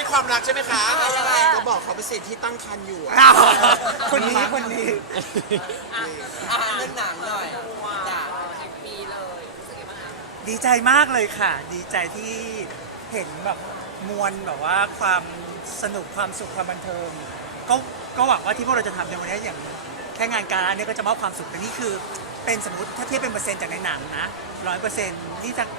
ความรักใช่ไหมคะอะไรก็บอกเขาไปสิที่ตั้งครรภ์อยู่อะคนนี้คนนี้เรื่องหนังหน่อยจ้ะแห่งปีเลยรู้สึกยังไงบ้างคะดีใจมากเลยค่ะ ดีใจที่เห็นแบบมวลแบบว่าความสนุกความสุขความบันเทิงก็หวังว่าที่พวกเราจะทำในวันนี้อย่างแค่งานการเนี่ยก็จะมอบความสุขแต่นี่คือเป็นสมมติถ้าเทียบเป็นเปอร์เซ็นต์จากในหนังนะ100%นี่จะ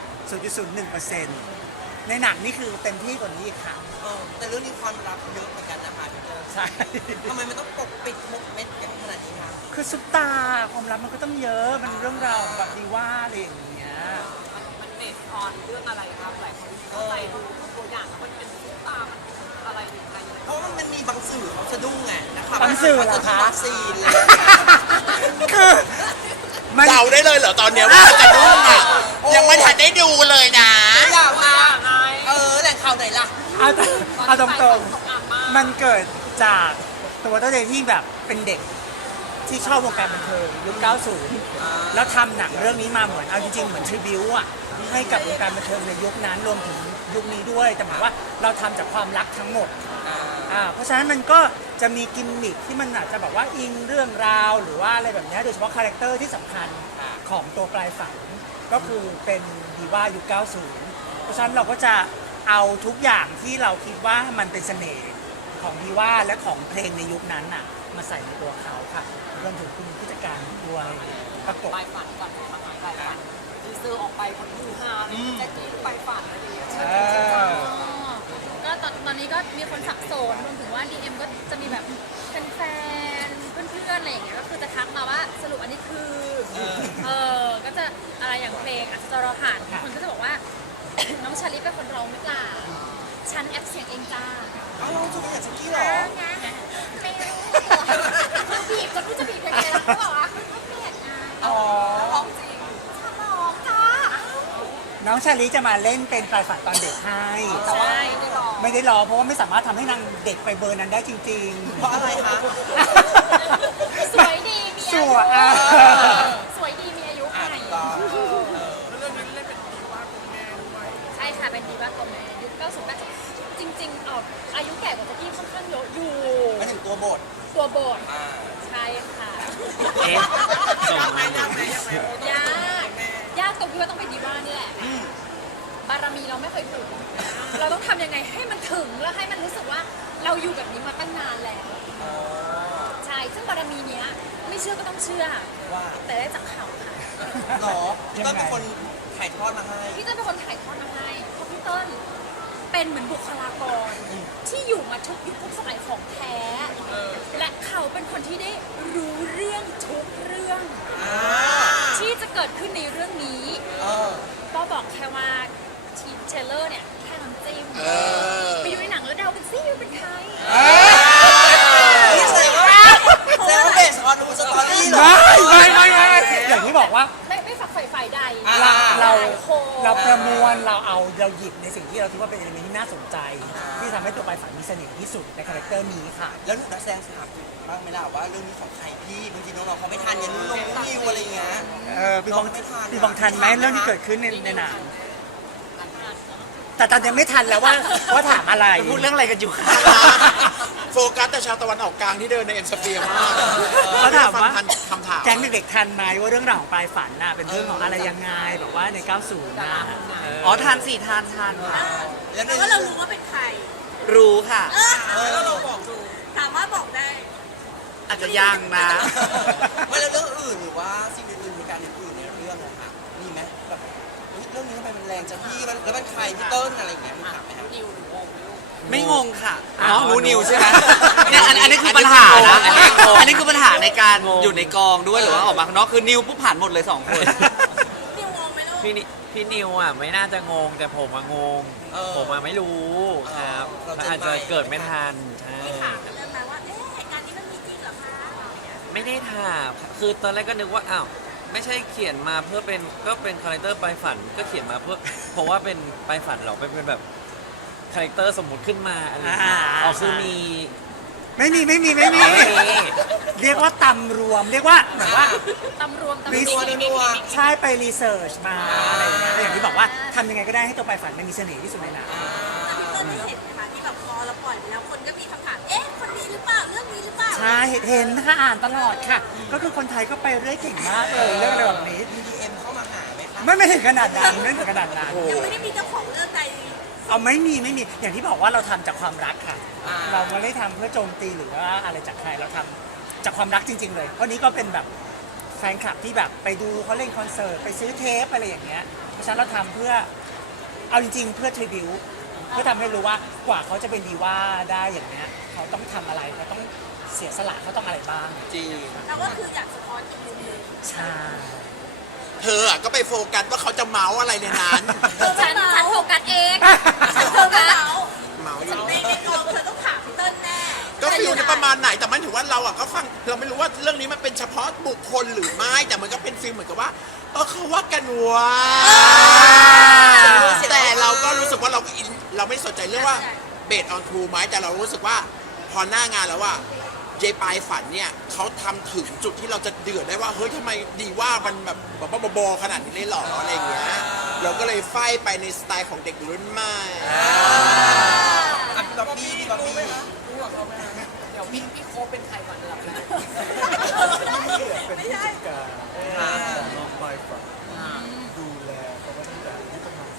0.01%ในหนังนี่คือเต็มที่กว่านี้อีกค่ะแต่เรื่องนี้ความลับเยอะเหมือนกันนะคะพี่เตอร์ใช่ทำไมมันต้องปกปิดมุกเม็ดกันขนาดนี้คะคือซุปตาความรักมันก็ต้องเยอะมันเรื่องราวแบบดีว่าอะไรอย่างเงี้ยมันเบสออนเรื่องอะไรครับหลายคนเข้าใจดูตัวอย่างแล้วมันเป็นซุปตามันอะไรอยู่ใครยังไงเพราะมันมีบางสื่อเขาสะดุ้งไงนะคะบางสื่อเหรอคะวัคซีนเลยคือมันเดาได้เลยเหรอตอนเนี้ยว่าจะดุ้งอ่ะยังไม่ทันได้ดูเลยนะอยากมาแหล่งข่าวไหนล่ะเอาตรงๆมันเกิดจากตัวตัวเองที่แบบเป็นเด็กที่ชอบวงการบันเทิงยุค 90 แล้วทำหนังเรื่องนี้มาเหมือนเอาจริงๆเหมือนทริบิวอ่ะให้กับวงการบันเทิงในยุคนั้นรวมถึงยุคนี้ด้วย แต่หมายว่าเราทำจากความรักทั้งหมดเพราะฉะนั้นมันก็จะมีกิมมิคที่มันอาจจะแบบว่าอิงเรื่องราวหรือว่าอะไรแบบนี้โดยเฉพาะคาแรคเตอร์ที่สำคัญของตัวปลายฝันก็คือเป็นดีว่ายุค 90 เพราะฉะนั้นเราก็จะเอาทุกอย่างที่เราคิดว่ามันเป็นเสน่ห์ของดีว่าและของเพลงในยุคนั้นน่ะมาใส่ในตัวเขาค่ะรวมถึงคุณผู้จัดการด้วยประกบปลายฝันก่อนมาหาปลายฝันทีเซอร์ออกไปคนฮือฮาเลยแจ็คกี้ปลายฝันอะไรอย่างเงี้ยก็ตอนนี้ก็มีคนสับสนรวมถึงว่า DM ก็จะมีแบบแฟนๆเพื่อนๆอะไรอย่างเงี้ยก็คือจะทักมาว่าสรุปอันนี้คือก็จะอะไรอย่างเพลงอาจจะรอผ่านคนก็จะบอกว่า น้องชาลิเป็นคนร้องหรือเปล่าฉันแอปเสียงเองจ้าเอาเราจะเป็นอย่างสักกี้เหรอไม่รู้คือบีบจนรู้จะบีบยังไงแล้วก็บอกว่าเขาเปลี่ยนไงอ๋อร้องจริงฉันร้องจ้าน้องชาลีจะมาเล่นเป็นปลายฝันตอนเด็กให้แต่ว่าใช่ไม่ได้รอเพราะว่าไม่สามารถทำให้นางเด็กไปเบอร์นั้นได้จริงๆเพราะอะไรคะสวยดีมีสอายุวยสวยดีมีอายุใหม่ ใช่ค่ะ เป็นดีว่าตัวแม่ยุค90ก็จริงๆอายุแก่กว่าตะกี้ค่อนข้างเยอะอยู่ไม่ถึงตัวบทตัวบทอ่าใช่ค่ะเอ๊ะยากยากตรงที่ว่าต้องเป็นดีว่านี่แหละ บารมีเราไม่เคยถึงเราต้องทำยังไงให้มันถึงแล้วให้มันรู้สึกว่าเราอยู่แบบนี้มาตั้งนานแล้วใช่ซึ่งบารมีเนี้ยไม่เชื่อก็ต้องเชื่อว่าแต่ได้จากเขาค่ะหรอพี่ต้นเป็นคนถ่ายทอดมาให้พี่เติ้ลเป็นคนถ่ายทอดมาให้เพราะพี่เติ้ลเป็นเหมือนบุคลากรที่อยู่มาทุกยุคทุกสมัยของแท้ และเขาเป็นคนที่ได้รู้เรื่องทุกเรื่อง ที่จะเกิดขึ้นในเรื่องนี้ ก็บอกแค่ว่าทีเทเลอร์เนี่ยแค่น้ำจิ้มไปดูในหนังแล้วเดากันซิว่าเป็นใครพี่แสดงว่าเบสออนดูสตอรี่เหรอไม่อย่างที่บอกว่าไม่ฝักใฝ่ฝ่ายใดเราหลยคนเราประมวลเราหยิบในสิ่งที่เราคิดว่าเป็นเอลิเมนต์ที่น่าสนใจ ที่ทำให้ตัวปลายฝันมีเสน่ห์ที่สุดในคาแรคเตอร์นี้ค่ะแล้วนักแสดงถามบ้างไหมล่ะว่าเรื่องนี้ของใครพี่บางทีน้องๆเขาไม่ทันอย่างนู้นลงนิวอะไรอย่างเงี้ยพี่บองทันไหมเรื่องที่เกิดขึ้นในหนังแต่ตอนยังไม่ทันแล้วว่าถามอะไรพูดเรื่องอะไรกันอยู่คะโฟกัสแต่ชาวตะวันออกกลางที่เดินในเอ็นสเปียร์มากเขาถามว่าฟังคำถามแก๊งเด็กๆทันไหมว่าเรื่องราวของปลายฝันน่ะเป็นเรื่องของอะไรยังไงแบบว่าใน 90 น่ะอ๋อทานสี่ทานค่ะแล้วในว่าเรารู้ว่าเป็นใครรู้ค่ะแล้วเราบอกดูสามารถบอกได้อาจจะยังนะไม่แล้วเรื่องอื่นหรือว่าสิ่งอื่นๆในการอื่นๆในเรื่องนะคะมีไหมแบบเฮ้ยเรื่องนี้ทำไมมันแรงจังพี่แล้วเป็นใครพี่เติ้ลอะไรอย่างเงี้ยมีถามไหมครับนิวหรืองงไหมลูกไม่งงค่ะน้องรู้นิวใช่ไหมเนี่ยอันนี้คือปัญหานะอันนี้คือปัญหาในการอยู่ในกองด้วยหรือว่าออกมาข้างนอกคือนิวปุ๊บผ่านหมดเลย2 คนนิวงงไหมลูกพี่นิวอ่ะไม่น่าจะงงแต่ผมมางง ผมมาไม่รู้ครับอาจจะเกิดไม่ทันใช่ถามกันเรื่องนั้นว่า เอ๊ะเหตุการณ์นี้มันมีจริงเหรอคะไม่ได้ถามคือตอนแรกก็นึกว่าอ้าวไม่ใช่เขียนมาเพื่อเป็นก็เป็นคาแรคเตอร์ปลายฝันก็เขียนมาเพื่อเพราะว่าเป็นปลายฝันหรอเป็นแบบคาแรคเตอร์สมมุติขึ้นมาอะไรอย่างเงี้ยอ๋อคือมีไม่มีเรียกว่าตำรวมเรียกว่าเหมือนว่าตำรวมนัวใช่ไปรีเสิร์ชมาอะไรอย่างเงี้ยอย่างที่บอกว่าทำยังไงก็ได้ให้ตัวปลายฝันมันมีเสน่ห์ที่สุดในหนังพี่เติ้ลได้เห็นไหมคะที่แบบพอใช่เห็นค่ะอ่านตลอดค่ะ ก็คือคนไทยก็ไปเรื่อยเก่งมากเลยเรื่องอะไรแบบนี้มีดีเอ็มเข้ามาหาไหมคะไม่ถึงขนาดนั้นไม่ถึงขนาดนั้นยังไม่ได้มีเจ้าของเรื่องใดเอาไม่มีอย่างที่บอกว่าเราทำจากความรักค่ะอ่าเราไม่ได้ทำเพื่อโจมตีหรือว่าอะไรจากใครเราทำจากความรักจริง ๆ เลยวันนี้ก็เป็นแบบแฟนคลับที่แบบไปดูเขาเล่นคอนเสิร์ตไปซื้อเทปอะไรอย่างเงี้ยเพราะฉะนั้นเราทำเพื่อเอาจริง ๆ เพื่อทริบิวเพื่อทำให้รู้ว่ากว่าเขาจะเป็นดีว่าได้อย่างเงี้ยเขาต้องทำอะไรเขาต้องเสียสละเขาต้องอะไรบ้างจริงเราก็คืออยากสะท้อนอีกมุมหนึงใช่เธออะก็ไปโฟกัสว่าเขาจะเมาส์อะไรในนั้นฉันโฟกัสเองฉันโฟกัสเมาส์อยู่ในกองเธอต้องถามพี่เติ้ลแน่ก็ฟิลในประมาณไหนแต่มันถือว่าเราอะก็ฟังเราไม่รู้ว่าเรื่องนี้มันเป็นเฉพาะบุคคลหรือไม่แต่มันก็เป็นฟิลเหมือนกับว่าเขาว่ากันว่าแต่เราก็รู้สึกว่าเราอินเราไม่สนใจเรื่องว่าเบสออนทรูไหมแต่เรารู้สึกว่าพอหน้างานแล้วว่าเจปายฝันเนี่ยเขาทำถึงจุดที่เราจะเดือดได้ว่าเฮ้ยทำไมดีว่ามันแบบบ้าๆบอๆขนาดนี้เลยเหรออะไรอย่างเงี้ยเราก็เลยไฟไปในสไตล์ของเด็กรุ่นใหม่อ่ะพี่บ๊อบบี้พี่บ๊อบบี้เดี๋ยวพี่โคเป็นใครก่อนเดี๋ยวเป็นผู้จัดการของน้องปลายฝันดูแลเขามาตั้งแต่อายุประมาณ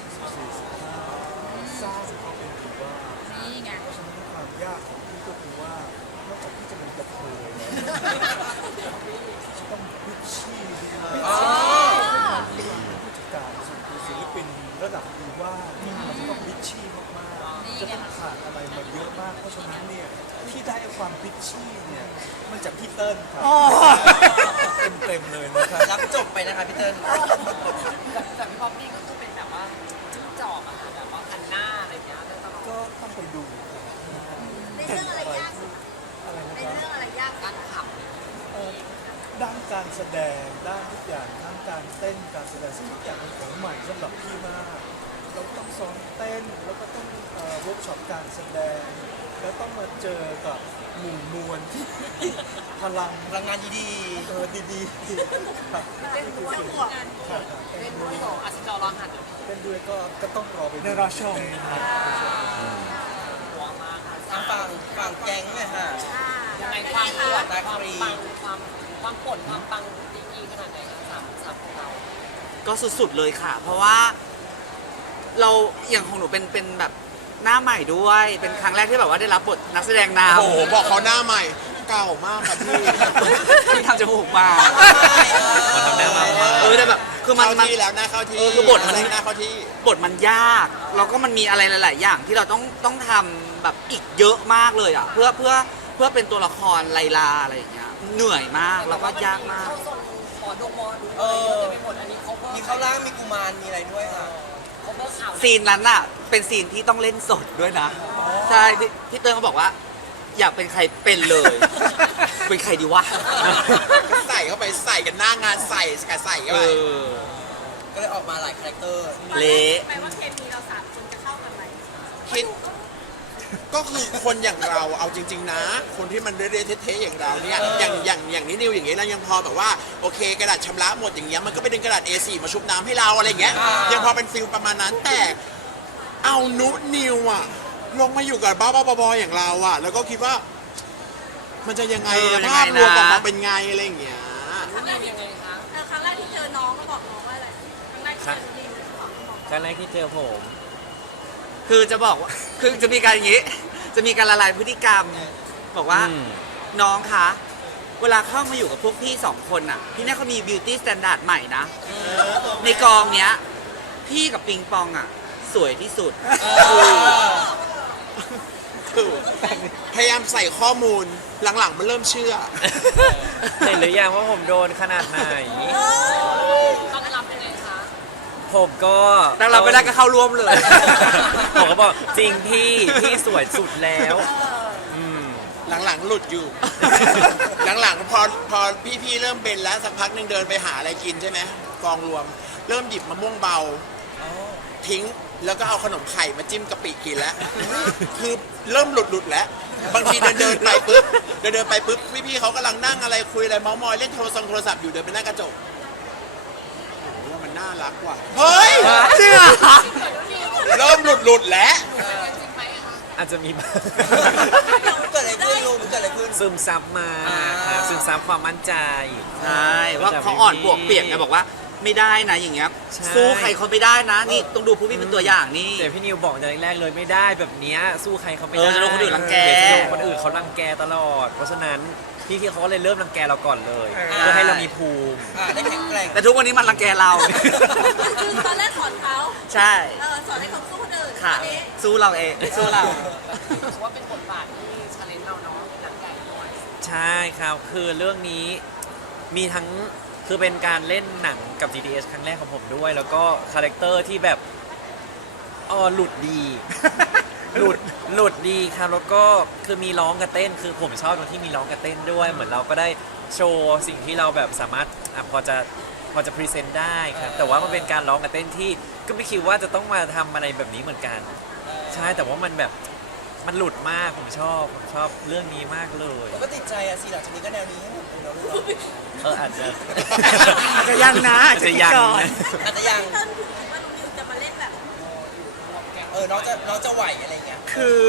13 14 15สร้างเขาเป็นถือว่านี่ไงเพราะฉะนั้นความยากของพี่ก็คือว่านอกจากที่จะเป็นกระเทยแล้วจะต้องพิชชี่ด้วยผู้จัดการส่วนตัวศิลปินระดับดีว่ามันจะต้องพิชชี่มากๆจะต้องผ่านอะไรมาเยอะมากเพราะฉะนั้นเนี่ยที่ได้ความพิชชี่เนี่ยมันจากพี่เติ้ลครับ เต็มๆเลยนะครับรับจบไปนะคะพี่เติ้ลแต่พี่บ๊อบบี้ก็คือเป็นแบบว่าจิ้งจอกอะค่ะแบบว่าพันหน้าอะไรอย่างเงี้ยได้ตลอดก็ต้องไปดูครับในเรื่องอะไรยากสุดอะไรนะในครับเรื่องอะไรยากการขับด้านการแสดงด้านทุกอย่างทั้งการเต้นการแสดงซึ่งทุกอย่างเป็นของใหม่สำหรับพี่มากเราต้องซ้อมเต้นแล้วก็ต้องเวิร์กช็อปการแสดง แล้วต้องมาเจอกับหมู่มวลที่พลังพลังงานดีดีๆครับเต้นด้วยครับเต้นด้วยเหรออาชิจอรอหันเลยเต้นด้วยก็ต้องรอไปดูเดี๋ยวรอชมครับหัวมากค่ะๆทางฝั่งแก๊งเนี่ยค่ะยังไงความปวดนาความครีปังความปวดความปังดีขนาดไหนคะสามของเราก็สุดๆเลยค่ะ เพราะว่าเราอย่างของหนูเป็นแบบหน้าใหม่ด้วย เป็นครั้งแรกที่แบบว่าได้รับบทนักแสดงนำโอ้โหบอกเขาหน้าใหม่เก่ามากครับพี่ที่ทำจมูกมามาทำหน้ามาแต่แบบคือมันเข้าที่แล้วหน้าเข้าที่คือบทมันหน้าเข้าที่บทมันยากแล้วก็มันมีอะไรหลาย ๆ อย่างที่เราต้องทำแบบอีกเยอะมากเลยอ่ะเพื่อเป็นตัวละครไลลาอะไรอย่างเงี้ยเหนื่อยมากแล้วก็ยากมากเข้าทรงหมอดูไปหมดอันนี้เขาเพิ่มีเข้าร่างมีกุมารมีอะไรด้วยค่ะเขาเพิ่ข่าวซีนนั้นอ่ะเป็นซีนที่ต้องเล่นสดด้วยนะใช่พี่เติ้ลก็บอกว่า อยากเป็นใครเป็นเลย เป็นใครดีวะก็ใส่เข้าไปใส่กันหน้างานใส่เข้าเอไปอก็เลยออกมาหลายคาแรคเตอร์เละแปลว่าเคมีเราสามคนจะเข้ากันไหมคิดก็คือคนอย่างเราเอาจริง ๆ นะ คนที่มันเรื่อยๆเท่ๆอย่างเราเนี่ยอย่างนี้นิวอย่างนี้เรายังพอแบบว่าโอเคกระดาษชำระหมดอย่างเงี้ยมันก็ไปดึงกระดาษ A4 มาชุบน้ำให้เราอะไรอย่างเงี้ยยังพอเป็นฟิลประมาณนั้นแต่เอานุนิวอะลงมาอยู่กับบ้าๆบอๆอย่างเราอะแล้วก็คิดว่า มันจะยังไงภาพรวมออกมาเป็นไงอะไรอย่างเงี้ยครั้งแรกยังไงคะครั้งแรกที่เจอน้องก็บอกน้องว่าอะไรครั้งแรกที่เจอดีก็บอกน้องครั้งแรกที่เจอผมคือจะบอกว่าคือจะมีการอย่างนี้ จะมีการละลายพฤติกรรม บอกว่า น้องคะ เวลาเข้ามาอยู่กับพวกพี่สองคนน่ะ พี่เนี่ยเขามี beauty standard ใหม่นะ ในกองเนี้ย พี่กับปิงปองอ่ะ สวยที่สุดคือพยายามใส่ข้อมูลหลังๆมันเริ่มเชื่อเห็นหรือยังว่าผมโดนขนาดไหนต้องรับยังไงคะผมก็แต่เราไม่ได้ก็เข้าร่วมเลยผมก็บอกจริงพี่สวยสุดแล้วมหลังๆหลุดอยู่ หลังๆพอพี่ๆเริ่มเป็นแล้วสักพักหนึ่งเดินไปหาอะไรกินใช่ไหมกองรวม เริ่มหยิบมะม่วงเบาทิ้งแล้วก็เอาขนมไข่มาจิ้มกะปิกินแล้ว คือเริ่มหลุดแล้ว บางทีเดินไปปุ๊บเดินไปปุ๊บพี่ๆเขากำลังนั่งอะไรคุยอะไรเมามอยเล่นโทรศัพท์อยู่เดินไปหน้ากระจกโอ้โหมันน่ารักว่ะเฮ้ยจริงเหรอเริ่มหลุดแล้วอาจจะมีบ้างเกิดอะไรขึ้นลุงเกิดอะไรขึ้นซึมซับมาครับซึมซับความมั่นใจใช่ว่าเขาอ่อนบวกเปียกไงบอกว่าไม่ได้นะอย่างเงี้ยใช่สู้ใครเขาไม่ได้นะนี่ต้องดูผู้พี่เป็นตัวอย่างนี่แต่พี่นิวบอกแต่แรกๆเลยไม่ได้แบบเนี้ยสู้ใครเขาไม่เอได้อจะโดนคนอื่นรังแกเดี๋ยวจะโดนคนอื่นเขารังแกตลอด เพราะฉะนั้นพี่เขาก็เลยเริ่มรังแกเราก่อนเลยเพื่อให้เรามีภูมิได้แข็งแกร่งแต่ทุกวันนี้มันรังแกเราคือตอนแรกสอนเขาใช่สอนให้เขาสู้คนอื่นค่ะตอนนี้สู้เราเองสู้เราถือว่าเป็นบทบาทที่ชาเลนจ์เราเนาะหนังใหญ่ด้วยใช่ครับคือเรื่องนี้มีทั้งคือเป็นการเล่นหนังกับ GDS ครั้งแรกของผมด้วย แล้วก็คาแรคเตอร์ที่แบบหลุดดี หลุดดีครับแล้วก็คือมีร้องกับเต้น คือผมชอบตรงที่มีร้องกับเต้นด้วย เหมือนเราก็ได้โชว์สิ่งที่เราแบบสามารถพอจะพรีเซนต์ได้ครับแต่ว่ามันเป็นการร้องกับเต้นที่ก็ไม่คิดว่าจะต้องมาทำอะไรแบบนี้เหมือนกัน ใช่แต่ว่ามันแบบมันหลุดมากผมชอบเรื่องนี้มากเลยผมก็ติดใจอะสิหลังจากนี้ก็แนวนี้ให้หมดเลยเนาะลูกเนาะอาจจะอาจจะยังนะอาจจะคิดก่อนอาจจะยังเติ้ลคือคิดว่าน้องนิวจะมาเล่นแบบน้องจะไหวอะไรเงี้ยคือ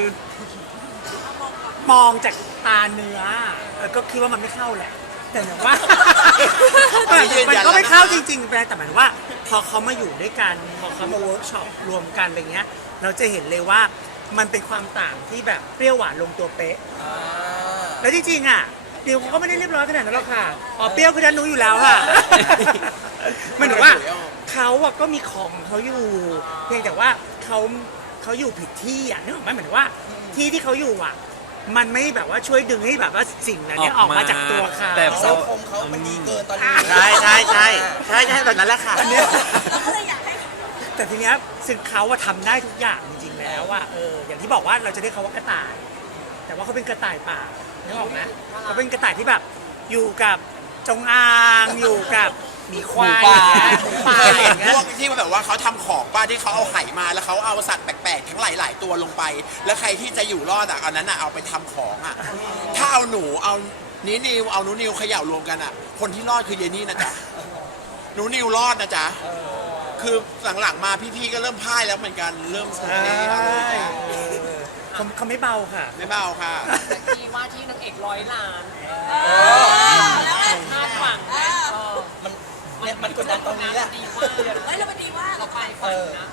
มองจากตาเนื้อก็คิดว่ามันไม่เข้าแหละ แต่อย่างว่า มันก็ไม่เข้าจริงๆแต่หมายถึงว่า พอเขามาอยู่ด้วยกันพอเขามาเวิร์กช็อปรวมกันอะไรเงี้ย เราจะเห็นเลยว่ามันเป็นความต่างที่แบบเปรี้ยวหวานลงตัวเป๊ะ แล้วจริงๆอ่ะดิวเขาก็ไม่ได้เรียบร้อยขนาดนั้นหรอกค่ะอ๋อเปรี้ยวคือด้านนู้นอยู่แล้วค่ะ มันถึงว่าเขาอะก็มีของเขาอยู่ เพียงแต่ว่าเขาอยู่ผิดที่อ่ะนึกออกไหมเหมือนว่าที่เขาอยู่อ่ะ มันไม่แบบว่าช่วยดึงให้แบบว่าสิ่งนั้นเนี่ยออกมาจากตัวเขาแต่เซลล์คมเขามันดีเกินตอนนี้ใช่แบบนั้นแหละค่ะเราก็เลยอยากให้แต่ทีเนี้ยซึ่งเขาอะทำได้ทุกอย่างจริงๆแล้วว่าอย่างที่บอกว่าเราจะเรียกเขาว่ากระต่าย แต่ว่าเขาเป็นกระต่ายป่านึกออกไหมเขาเป็นกระต่ายที่แบบอยู่กับจงอางอยู่กับหมีควายหมูป่าเคยอเห็นย่างเงี้พยวกที่แบบว่าเขาทำของป้าที่เขาเอาไข่มาแล้วเขาเอาสัตว์แปลกๆทั้งหลายๆตัวลงไป แล้วใครที่จะอยู่รอดอ่ะเอานั้นอ่ะเอาไปทำของอ่ะถ้าเอาหนูเอานี้นิวเอาหนูนิวเขย่ารวมกันอ่ะ คนที่รอดคือเยนี่นะจ๊ะหนูนิวรอดนะจ๊ะคือหลังๆมาพี่ๆก็เริ่มพ่ายแล้วเหมือนกันเริ่มโอใช่เคเขาไม่เบาค่ะไม่เบาค่ะแต่ที่ว่าที่นางเอก100 ล้านแล้วไงคาดหวังไหมมันกดดันตรงนี้แหละดีมากเฮ้ยเราไปดีว่าเราไปฝันนะ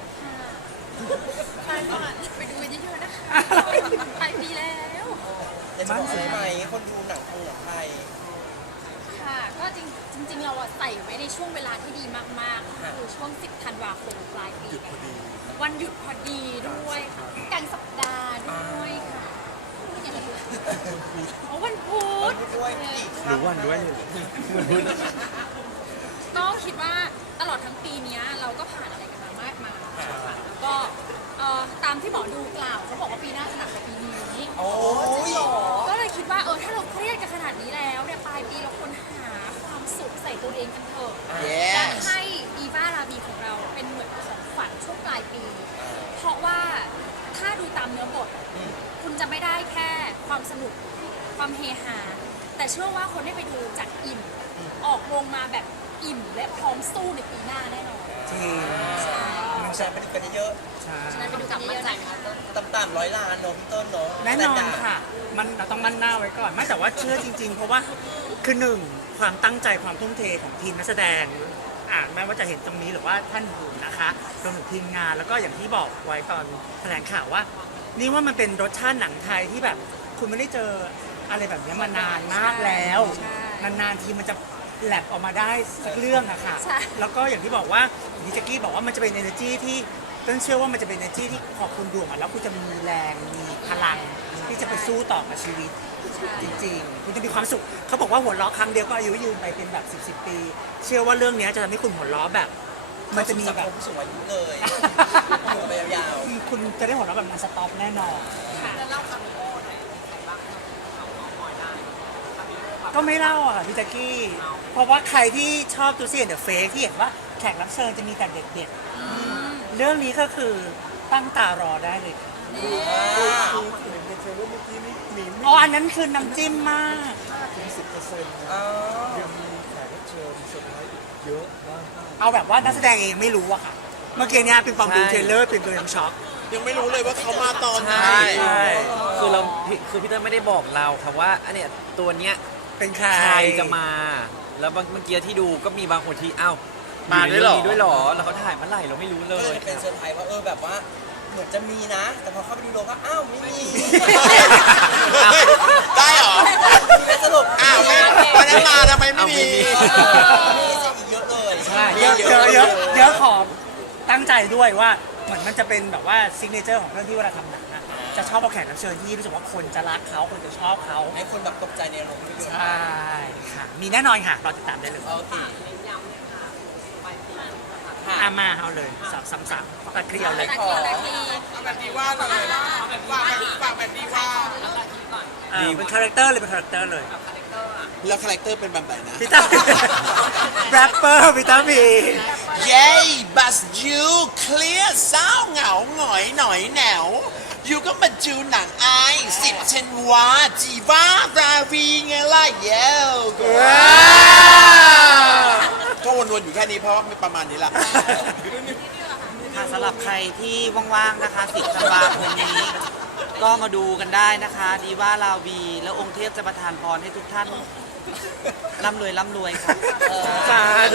ใครก่อนไปดูกันเยอะๆนะคะไปดีแล้วจะบอกอะไรไหมคนดูหนังไทยค่ะ ก็จริงๆเราอะใส่ไว้ในช่วงเวลาที่ดีมากๆคือช่วง 10 ธันวาคมปลายปีวันหยุดพอดีด้วยค่ะกลางสัปดาห์ด้วยค่ะพูดอย่างไรอ๋อวันพุธด้วยอีกรู้วันด้วยก็คิดว่าตลอดทั้งปีเนี้ยเราก็ผ่านอะไรกันมามากมายค่ะแล้วก็ตามที่หมอดูกล่าวเขาบอกว่าปีหน้าจะหนักกว่าปีนี้โอ้ยก็เลยคิดว่าถ้าเราเครียดกันขนาดนี้แล้วเนี่ยปลายปีเราควรหาความสุขใส่ตัวเองกันเถอะและ yes ให้ดีว่าราบีของเราเป็นเหมือนของขวัญช่วงปลายปี เพราะว่าถ้าดูตามเนื้อบท คุณจะไม่ได้แค่ความสนุกความเฮฮาแต่เชื่อว่าคนได้ไปดูจากอิ่มออกโรงมาแบบอิ่มและพร้อมสู้ในปีหน้าแน่นอนจริงใช่แชร์ไปดูกันเยอะใช่ฉะนั้นไปดูกันเยอะๆนะคะต่ำๆ100 ล้านเนาะพี่ต้นเนาะแน่นอนค่ะ เราต้องมั่นหน้าไว้ก่อนไม่แต่ว่าเชื่อจริง ๆ เพราะว่าคือหนึ่งความตั้งใจความทุ่มเทของทีมนักแสดงไม่ว่าจะเห็นตรงนี้หรือว่าท่านอื่นนะคะรวมถึงทีมงานแล้วก็อย่างที่บอกไว้ตอนแถลงข่าวว่า นี่ว่ามันเป็นรสชาติหนังไทยที่แบบคุณไม่ได้เจออะไรแบบนี้มานานมากแล้ว นานๆทีมันจะแลบออกมาได้สักเรื่องอะค่ะใช่แล้วก็อย่างที่บอกว่าอย่างที่แจ็กกี้บอกว่ามันจะเป็น energy ที่ต้นเชื่อว่ามันจะเป็น energy ที่พอคุณดูมันแล้วคุณจะมีแรงมีพลังที่จะไปสู้ต่อกับชีวิต จริงๆ คุณจะมีความสุขเขาบอกว่าหัวเราะครั้งเดียวก็อายุยืนไปเป็นแบบ10 ปี เชื่อว่าเรื่องนี้จะทำให้คุณหัวเราะแบบ มันจะมีแบบผู้สูงอายุเลยอยู่ไปยาวคุณจะได้หัวเราะแบบนันสต็อปแน่นอนจะเล่าคาเมโอหน่อยใครบ้างเขาพอยได้คาเมโอแบบก็ไม่เล่าอะค่ะพี่แจ็กกี้ เพราะว่าใครที่ชอบตูซี่เดอะเฟกที่เห็นว่าแขกรับเชิญจะมีแต่เด็กๆ เรื่องนี้ก็คือตั้งตารอได้เลยคือเห็นในเทรลเลอร์เมื่อกี้นี่มีอ๋ออันนั้นคือน้ำจิ้มมากถึง10%ยังมีแขกรับเชิญเซอร์ไพรส์อีกเยอะมากเอาแบบว่านักแสดงเองไม่รู้อะค่ะ เมื่อกี้เนี้ยเป็นความดูเทรลเลอร์เป็นตัวยังช็อกยังไม่รู้เลยว่าเขามาตอนไหนใช่ใช่คือพี่เต้ยไม่ได้บอกเราครับว่าอันเนี้ยตัวเนี้ยเป็นใครใครจะมา แล้วเมื่อกี้ที่ดูก็มีบางคนที่อ้าวมาด้วยเหรอมีด้วยเหรอแล้วเขาถ่ายเมื่อไหร่เราไม่รู้เลก็เลยยเป็นเซอร์ไพรส์ว่าแบบว่าเหมือนจะมีนะ แต่พอเข้าไปดูโรงก็อ้าวไม่มีได้เหรอมีสรุปอ้าวไม่วันนั้นมาทำไมไม่มีมีสิ่งอีกเยอะเลยใช่เดี๋ยวขอตั้งใจด้วยว่าเหมือนมันจะเป็นแบบว่าซิกเนเจอร์ของเรื่องที่เวลาทำหนังอะจะชอบเอาแขกรับเชิญที่รู้สึกว่าคนจะรักเขาคนจะชอบเขาให้คนแบบตกใจในโรงภาพยนตร์ใช่ค่ะมีแน่นอนค่ะรอติดตามได้เลยโอเคเน้นย้ำเลยค่ะไปปีนี้ค่ะค่ะมาเอาเลยสามตะเครียวเลยนาทีนาทีเอาแบบดีว่าเลยฝากแบบดีว่าแล้วก็ทีก่อนเป็นคาแรคเตอร์เลยเป็นคาแรคเตอร์เลยกับคาแรคเตอร์อ่ะแล้วคาแรคเตอร์เป็นแบบไหนนะพี่ตั้มแรปเปอร์พี่ตั้มมีเย้บัสยูเคลียร์เศร้าเหงาหงอยหน่อยแหนวยูก็มาจูหนังไอ10เชนวาจีว่าราวีไงล่ะเย้ก็วนๆอยู่แค่นี้เพราะว่าประมาณนี้แหละค่ะสำหรับใครที่ว่างๆนะคะ10 ธันวาคมนี้ ก็มาดูกันได้นะคะ ดีว่าลาวี แล้วองค์เทพจะประทานพรให้ทุกท่านร่ำรวยค่ะสาธุ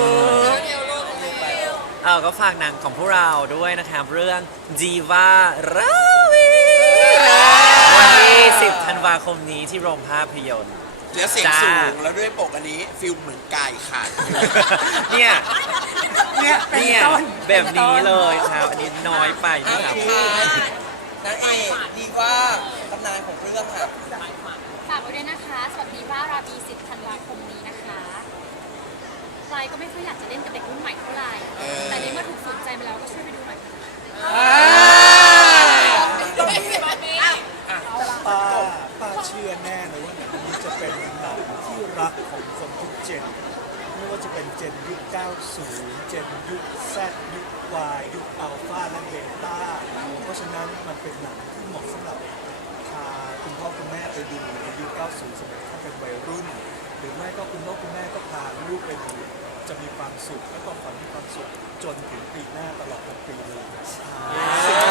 ก็ฝากหนังของพวกเราด้วยนะครับเรื่อง Diva Ravi วันที่ 10 ธันวาคมนี้ที่โรงภาพยนตร์แล้วเสียงจ้าสูงแล้วด้วยปกอันนี้ฟิลเหมือนกายขาดเนี่ยเนี่ยเป็นเนี่ยต้นแบบนี้เลยครับ อันนี้น้อยไปนะครับนางเอกดีว่าตำนานของเรื่องค่ะฝากไว้ด้วยนะคะ สวัสดีว่าราบี10 ธันวาคมนี้นะคะใครก็ไม่ค่อยอยากจะเล่นกับเด็กรุ่นใหม่เท่าไหร่ แต่ในเมื่อถูกฝืนใจมาแล้วก็ช่วยไปดูหน่อยค่ะป้าเชื่อแน่เลยว่าหนังนี้จะเป็นหนังที่รักของคนทุกเจน ไม่ว่าจะเป็นเจนยุค 90 เจนยุค Z ยุค Y ยุคอัลฟาและเบต้า เพราะฉะนั้นมันเป็นหนังที่เหมาะสำหรับพาคุณพ่อคุณแม่ไปดูในยุค 90 สมัยที่เป็นวัยรุ่น หรือไม่ก็คุณพ่อคุณแม่ก็พาลูกไปดู จะมีความสุขและก็ความมีความสุขจนถึงปีหน้าตลอดทั้งปีเลย